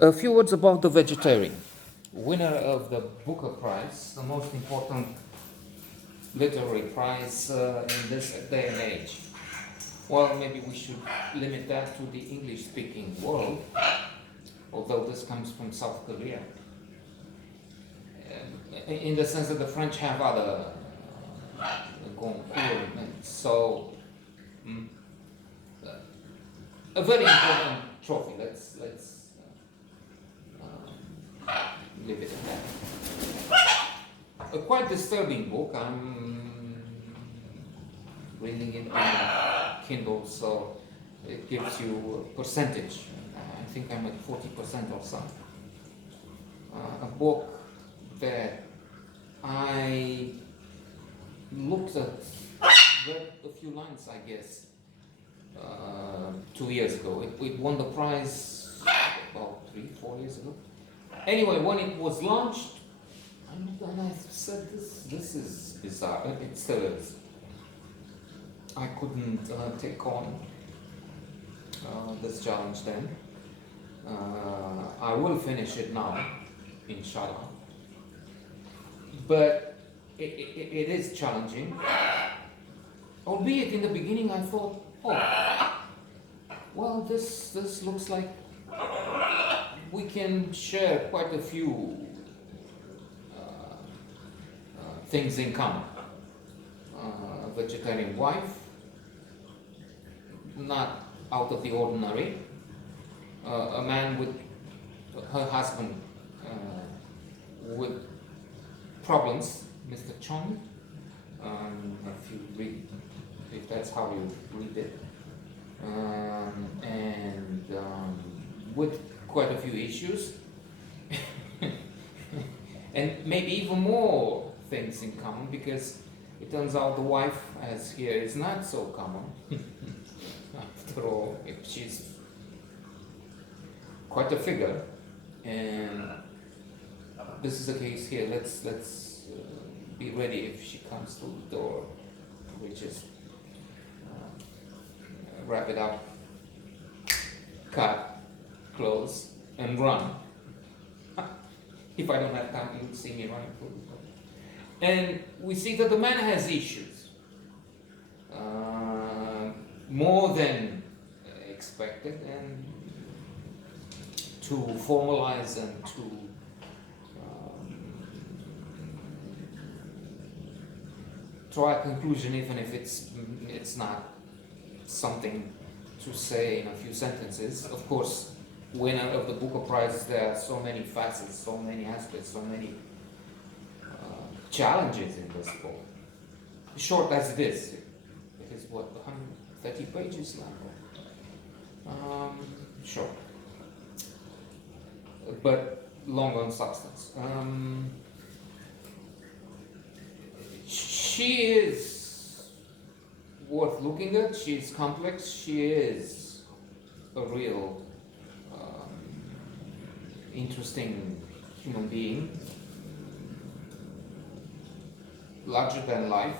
A few words about the vegetarian. Winner of the Booker Prize, the most important literary prize in this day and age. Well, maybe we should limit that to the English speaking world, although this comes from South Korea. In the sense that the French have other Goncourt, so a very important trophy. Let's leave it at that. A quite disturbing book. I'm reading it on Kindle, so it gives you a percentage. I think I'm at 40% or so. A book that I looked at, read a few lines, I guess, 2 years ago. It won the prize about 3-4 years ago. Anyway, when it was launched, and I said, this is bizarre. It still is. I couldn't take on this challenge then. I will finish it now, inshallah. But it is challenging. Albeit in the beginning I thought, oh, well, this looks like we can share quite a few things in common. A vegetarian wife, not out of the ordinary. A man with her husband with problems, Mr. Chong, if that's how you read it, and with quite a few issues, and maybe even more things in common, because it turns out the wife, as here, is not so common. After all, she's quite a figure, and this is the case here. Let's be ready if she comes through the door. We just wrap it up, cut, close, and run. If I don't have time, you'll see me running through the door. And we see that the man has issues, more than expected, and to formalize and to draw a conclusion, even if it's not something to say in a few sentences. Of course, winner of the Booker Prize, there are so many facets, so many aspects, so many challenges in this book. Short as it is what, 130 pages long? Short, but long on substance. She is worth looking at. She is complex. She is a real interesting human being, larger than life.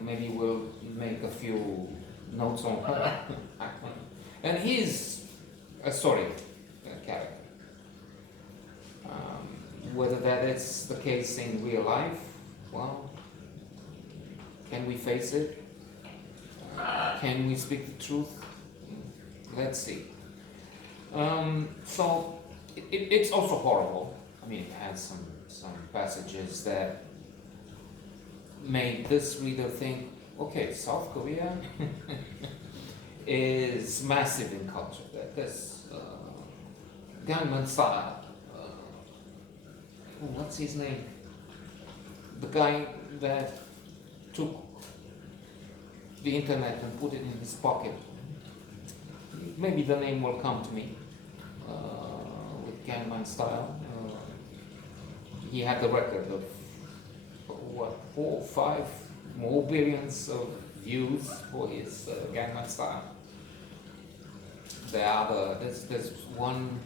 Maybe we'll make a few notes on her. And he's a storied character. Whether that is the case in real life, well, can we face it? Can we speak the truth? Let's see. So it's also horrible. I mean, it has some passages that made this reader think, okay, South Korea is massive in culture. There's Gangnam Style. What's his name? The guy that took the internet and put it in his pocket. Maybe the name will come to me with Gangnam Style. He had the record of 4 or 5 more billions of views for his Gangnam Style. There's one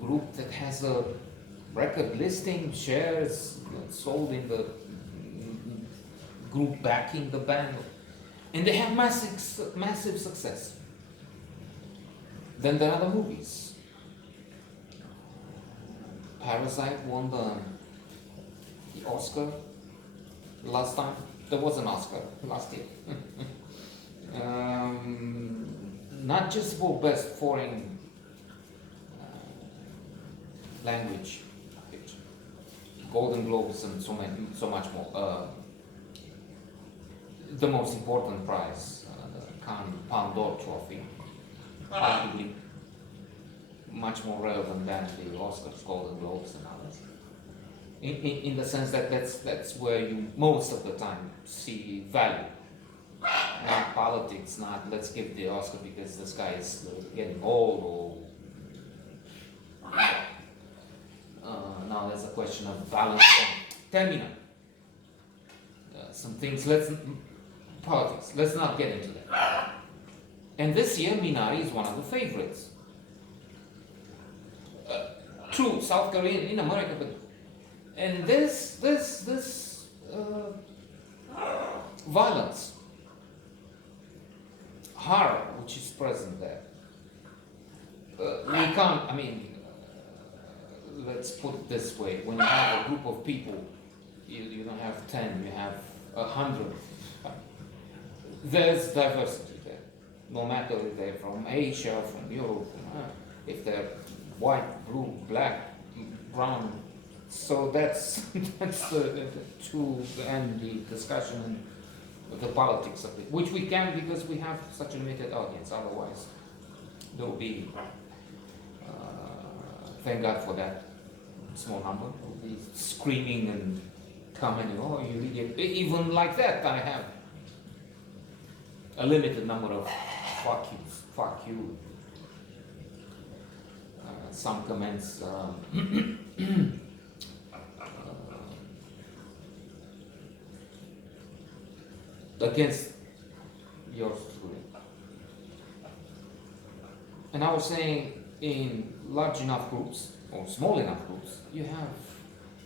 group that has a record listing, shares sold in the group backing the band, and they have massive success. Then there are the movies. Parasite won the Oscar last time. There was an Oscar last year. Not just for best foreign language picture, Golden Globes and so much more. The most important prize, the Kang Palme d'Or trophy, arguably much more relevant than the Oscars, Golden Globes, and others. In the sense that that's where you most of the time see value. Not politics, not let's give the Oscar because this guy is getting old, or now there's a question of balance. Termina. Some things, politics, let's not get into that. And this year, Minari is one of the favorites. True, South Korean in America, but and this violence, horror, which is present there. We can't. I mean, let's put it this way: when you have a group of people, you don't have 10, you have 100. There's diversity there. No matter if they're from Asia, from Europe, if they're white, blue, black, brown. So that's to end the discussion and the politics of it, which we can because we have such a limited audience. Otherwise, there will be. Thank God for that small number. Will be screaming and commenting, "Oh, you idiot!" Even like that, I have a limited number of fuck you. Some comments against yours truly. And I was saying, in large enough groups or small enough groups, you have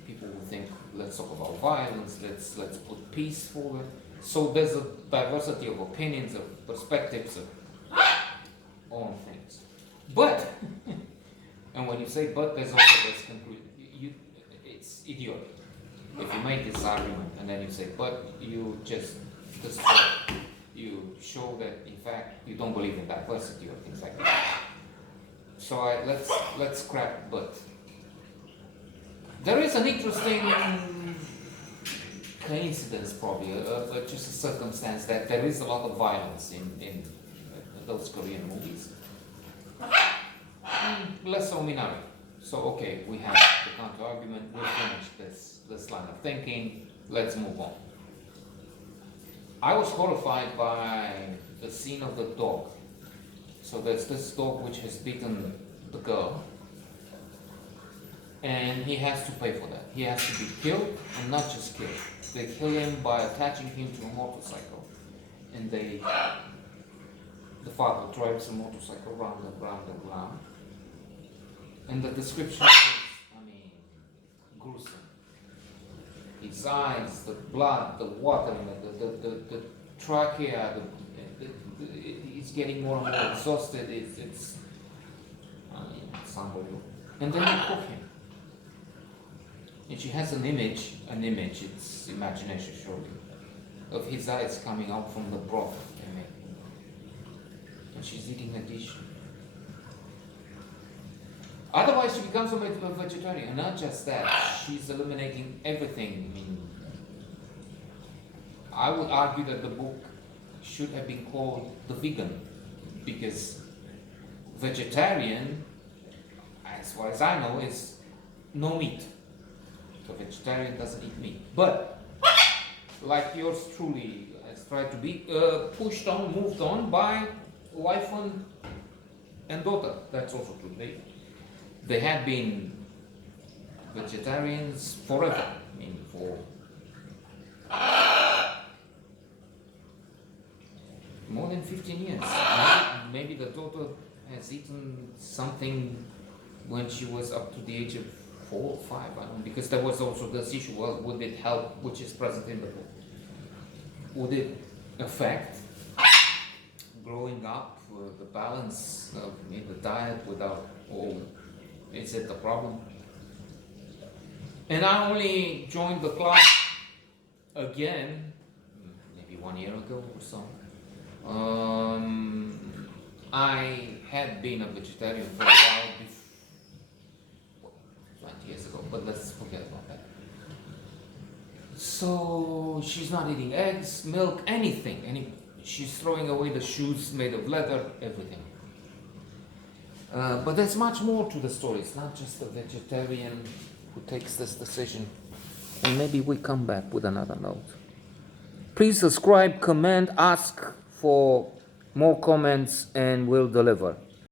people who think, let's talk about violence, let's put peace forward. So there's a diversity of opinions, of perspectives, of on things. But, and when you say but, there's also this conclusion. It's idiotic. If you make this argument and then you say but, you just destroy. You show that in fact you don't believe in diversity or things like that. So let's scrap but. There is an interesting coincidence, probably, just a circumstance that there is a lot of violence in those Korean movies. Less so Minari. So okay, we have the counter argument. We'll finish this line of thinking. Let's move on. I was horrified by the scene of the dog. So there's this dog which has bitten the girl, and he has to pay for that. He has to be killed, and not just killed. They kill him by attaching him to a motorcycle, and the father drives a motorcycle round and round and round. And the description is, I mean, gruesome. His eyes, the blood, the water, the trachea, he's getting more and more exhausted. It's unbelievable. And then they cook him. And she has an image, it's imagination surely, of his eyes coming out from the broth they make. And she's eating a dish. Otherwise, she becomes a vegetarian. And not just that, she's eliminating everything. I mean, I would argue that the book should have been called The Vegan, because vegetarian, as far as I know, is no meat. So vegetarian doesn't eat meat. But, like yours truly has tried to be, pushed on, moved on by wife and daughter. That's also true. They had been vegetarians forever. I mean, for more than 15 years. Maybe the daughter has eaten something when she was up to the age of 4 or 5. I don't know, because there was also this issue. Well, would it help, which is present in the book? Would it affect growing up, the balance of the diet without all? Is it a problem? And I only joined the club again, maybe 1 year ago or so. I had been a vegetarian for a while before, 20 years ago, but let's forget about that. So she's not eating eggs, milk, anything. She's throwing away the shoes made of leather, everything. But there's much more to the story. It's not just a vegetarian who takes this decision. And maybe we come back with another note. Please subscribe, comment, ask for more comments, and we'll deliver.